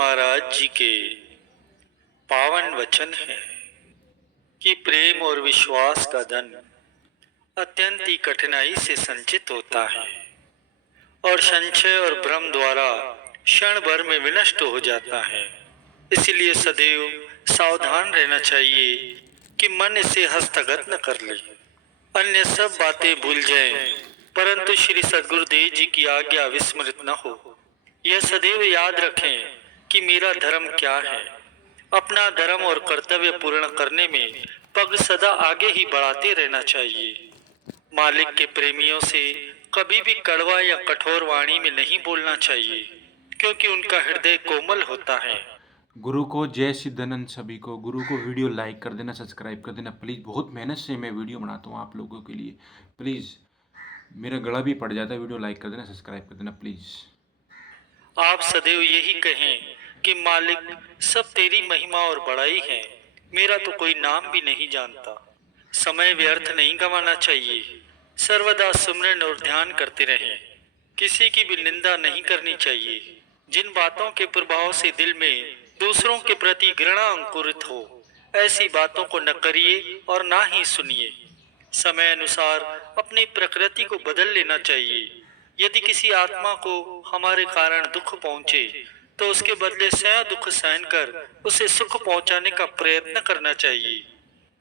महाराज जी के पावन वचन है कि प्रेम और विश्वास का धन अत्यंत ही कठिनाई से संचित होता है और संशय और भ्रम द्वारा क्षण भर में विनष्ट हो जाता है। इसलिए सदैव सावधान रहना चाहिए कि मन इसे हस्तगत न कर ले, अन्य सब बातें भूल जाएं, परंतु श्री सद्गुरुदेव जी की आज्ञा विस्मृत न हो। यह सदैव याद रखें कि मेरा धर्म क्या है। अपना धर्म और कर्तव्य पूर्ण करने में पग सदा आगे ही बढ़ाते रहना चाहिए। मालिक के प्रेमियों से कभी भी कड़वा या कठोर वाणी में नहीं बोलना चाहिए, क्योंकि उनका हृदय कोमल होता है। गुरु को जय सिद्धानंद सभी को। गुरु को वीडियो लाइक कर देना, सब्सक्राइब कर देना प्लीज़। बहुत मेहनत से मैं वीडियो बनाता हूँ आप लोगों के लिए। प्लीज़, मेरा गला भी पड़ जाता है। वीडियो लाइक कर देना, सब्सक्राइब कर देना प्लीज़। आप सदैव यही कहें कि मालिक सब तेरी महिमा और बड़ाई है, मेरा तो कोई नाम भी नहीं जानता। समय व्यर्थ नहीं गंवाना चाहिए, सर्वदा सुमरन और ध्यान करते रहें। किसी की भी निंदा नहीं करनी चाहिए। जिन बातों के प्रभाव से दिल में दूसरों के प्रति घृणा अंकुरित हो, ऐसी बातों को न करिए और ना ही सुनिए। समय अनुसार अपनी प्रकृति को बदल लेना चाहिए। यदि किसी आत्मा को हमारे कारण दुख पहुंचे, तो उसके बदले स्वयं दुख सहन कर उसे सुख पहुंचाने का प्रयत्न करना चाहिए।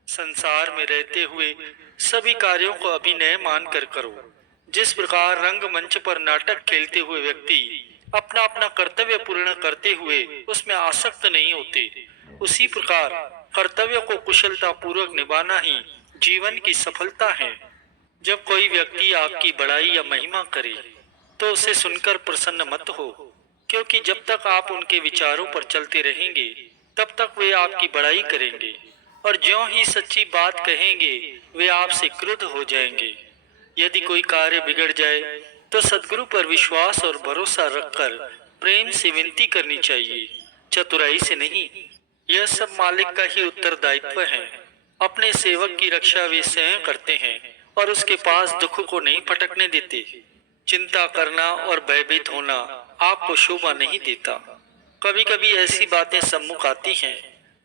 संसार में रहते हुए सभी कार्यों को अभिनय मानकर करो। जिस प्रकार रंगमंच पर नाटक खेलते हुए व्यक्ति अपना अपना कर्तव्य पूर्ण करते हुए उसमें आसक्त नहीं होते, उसी प्रकार कर्तव्य को कुशलता पूर्वक निभाना ही जीवन की सफलता है। जब कोई व्यक्ति आपकी बड़ाई या महिमा करे, तो उसे सुनकर प्रसन्न मत हो, क्योंकि जब तक आप उनके विचारों पर चलते रहेंगे, तब तक वे आपकी बड़ाई करेंगे, और ज्यों ही सच्ची बात कहेंगे, वे आपसे क्रुद्ध हो जाएंगे। यदि कोई कार्य बिगड़ जाए, तो सद्गुरु पर विश्वास और भरोसा रखकर प्रेम से विनती करनी चाहिए, चतुराई से नहीं। यह सब मालिक का ही उत्तरदायित्व है। अपने सेवक की रक्षा वे स्वयं करते हैं और उसके पास दुख को नहीं फटकने देते। चिंता करना और भयभीत होना आपको शोभा नहीं देता। कभी कभी ऐसी बातें सम्मुख आती हैं,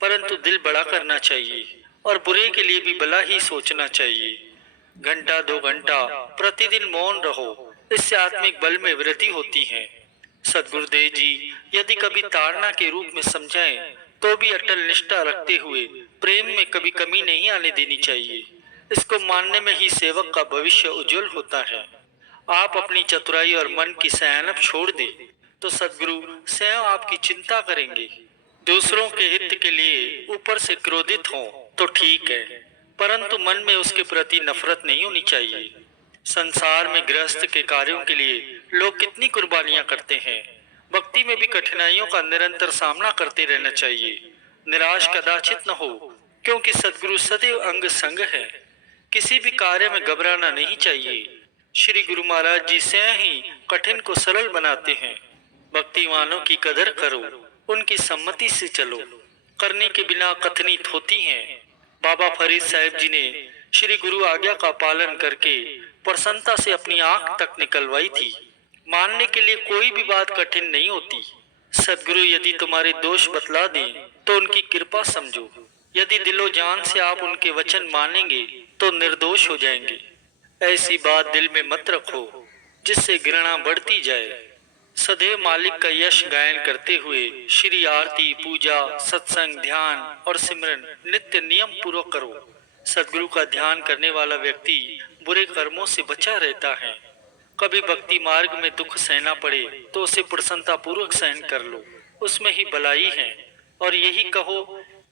परंतु दिल बड़ा करना चाहिए और बुरे के लिए भी भला ही सोचना चाहिए। घंटा 2 घंटा प्रतिदिन मौन रहो, इससे आत्मिक बल में वृद्धि होती है। सद्गुरुदेव जी यदि कभी ताड़ना के रूप में समझाएं, तो भी अटल निष्ठा रखते हुए प्रेम में कभी कमी नहीं आने देनी चाहिए। इसको मानने में ही सेवक का भविष्य उज्जवल होता है। आप अपनी चतुराई और मन की सयानप छोड़ दें, तो सद्गुरु स्वयं आपकी चिंता करेंगे। दूसरों के हित के लिए ऊपर से क्रोधित हों तो ठीक है, परंतु मन में उसके प्रति नफरत नहीं होनी चाहिए। संसार में गृहस्थ के कार्यों के लिए लोग कितनी कुर्बानियां करते हैं। भक्ति में भी कठिनाइयों का निरंतर सामना करते रहना चाहिए। निराश कदाचित न हो, क्योंकि सद्गुरु सदैव अंग संग है। किसी भी कार्य में घबराना नहीं चाहिए। श्री गुरु महाराज जी स्वयं ही कठिन को सरल बनाते हैं। भक्तिमानों की कदर करो, उनकी सम्मति से चलो। करने के बिना कथनित होती हैं। बाबा फरीद साहब जी ने श्री गुरु आज्ञा का पालन करके प्रसन्नता से अपनी आंख तक निकलवाई थी। मानने के लिए कोई भी बात कठिन नहीं होती। सद्गुरु यदि तुम्हारे दोष बतला दें, तो उनकी कृपा समझो। यदि दिलो जान से आप उनके वचन मानेंगे, तो निर्दोष हो जाएंगे। ऐसी बात दिल में मत रखो जिससे घृणा बढ़ती जाए। सदैव मालिक का यश गायन करते हुए श्री आरती, पूजा, सत्संग, ध्यान और सिमरन नित्य नियम पूर्वक करो। सद्गुरु का ध्यान करने वाला व्यक्ति बुरे कर्मों से बचा रहता है। कभी भक्ति मार्ग में दुख सहना पड़े, तो उसे प्रसन्नता पूर्वक सहन कर लो, उसमें ही भलाई है। और यही कहो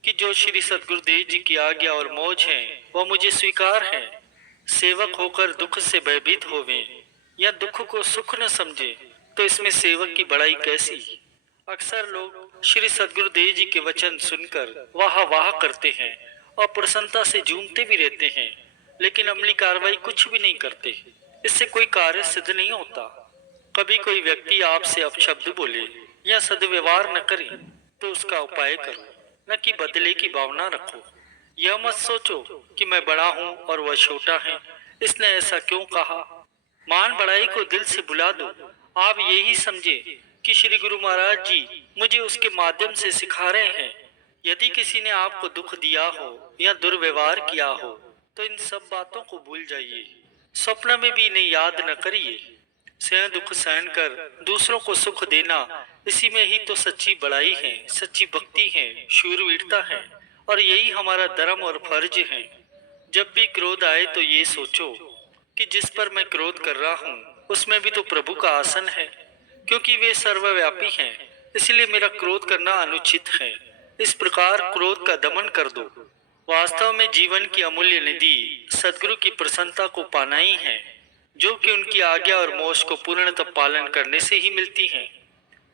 कि जो श्री सद्गुरुदेव जी की आज्ञा और मौज है, वह मुझे स्वीकार है। सेवक होकर दुख से भयभीत होवें या दुख को सुख न समझे, तो इसमें सेवक की बड़ाई कैसी। अक्सर लोग श्री सद्गुरुदेव जी के वचन सुनकर वाह वाह करते हैं और प्रसन्नता से झूमते भी रहते हैं, लेकिन अमली कार्रवाई कुछ भी नहीं करते। इससे कोई कार्य सिद्ध नहीं होता। कभी कोई व्यक्ति आपसे अपशब्द बोले या सद्व्यवहार न करे, तो उसका उपाय करो, न कि बदले की भावना रखो। यह मत सोचो कि मैं बड़ा हूँ और वह छोटा है, इसने ऐसा क्यों कहा। मान बढ़ाई को दिल से भुला दो आप यही समझे कि श्री गुरु महाराज जी मुझे उसके माध्यम से सिखा रहे हैं। यदि किसी ने आपको दुख दिया हो या दुर्व्यवहार किया हो तो इन सब बातों को भूल जाइए, स्वप्न में भी इन्हें याद न करिए। स्वयं दुख सहन कर दूसरों को सुख देना, इसी में ही तो सच्ची बड़ाई है, सच्ची भक्ति है, शूरवीरता है, और यही हमारा धर्म और फर्ज है। जब भी क्रोध आए तो ये सोचो कि जिस पर मैं क्रोध कर रहा हूँ उसमें भी तो प्रभु का आसन है, क्योंकि वे सर्वव्यापी हैं, इसलिए मेरा क्रोध करना अनुचित है। इस प्रकार क्रोध का दमन कर दो। वास्तव में जीवन की अमूल्य निधि सद्गुरु की प्रसन्नता को पाना ही है, जो कि उनकी आज्ञा और मोक्ष को पूर्णतः पालन करने से ही मिलती हैं।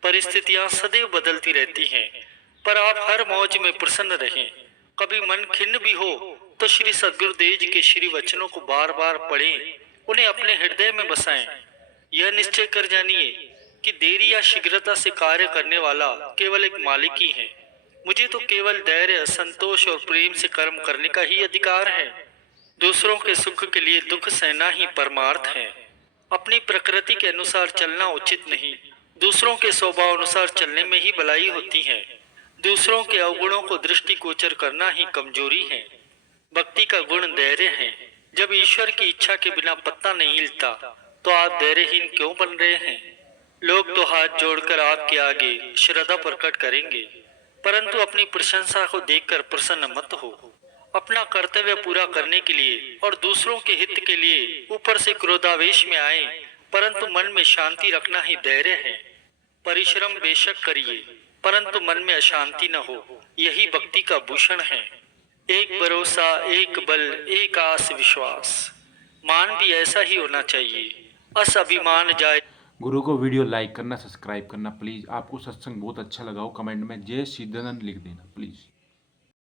परिस्थितियां सदैव बदलती रहती हैं, पर आप हर मौज में प्रसन्न रहें। कभी मन खिन्न भी हो तो श्री सद्गुरुदेव जी के श्री वचनों को बार बार पढ़ें, उन्हें अपने हृदय में बसाएं। यह निश्चय कर जानिए कि देरी या शीघ्रता से कार्य करने वाला केवल एक मालिक ही है। मुझे तो केवल धैर्य, संतोष और प्रेम से कर्म करने का ही अधिकार है। दूसरों के सुख के लिए दुख सहना ही परमार्थ है। अपनी प्रकृति के अनुसार चलना उचित नहीं, दूसरों के स्वभाव अनुसार चलने में ही भलाई होती है। दूसरों के अवगुणों को दृष्टिगोचर करना ही कमजोरी है। भक्ति का गुण धैर्य है। जब ईश्वर की इच्छा के बिना पत्ता नहीं हिलता तो आप धैर्यहीन क्यों बन रहे हैं? लोग तो हाथ जोड़कर आपके आगे श्रद्धा प्रकट करेंगे, परंतु अपनी प्रशंसा को देखकर प्रसन्न मत हो। अपना कर्तव्य पूरा करने के लिए और दूसरों के हित के लिए ऊपर से क्रोधावेश में आए, परंतु मन में शांति रखना ही धैर्य है। परिश्रम बेशक करिए, परंतु मन में अशांति न हो, यही भक्ति का भूषण है। एक भरोसा, एक बल, एक आस विश्वास, मान भी ऐसा ही होना चाहिए। अस अभिमान जाए। गुरु को वीडियो लाइक करना, सब्सक्राइब करना प्लीज़। आपको सत्संग बहुत अच्छा लगा हो, कमेंट में जय सिद्धानंद लिख देना प्लीज़।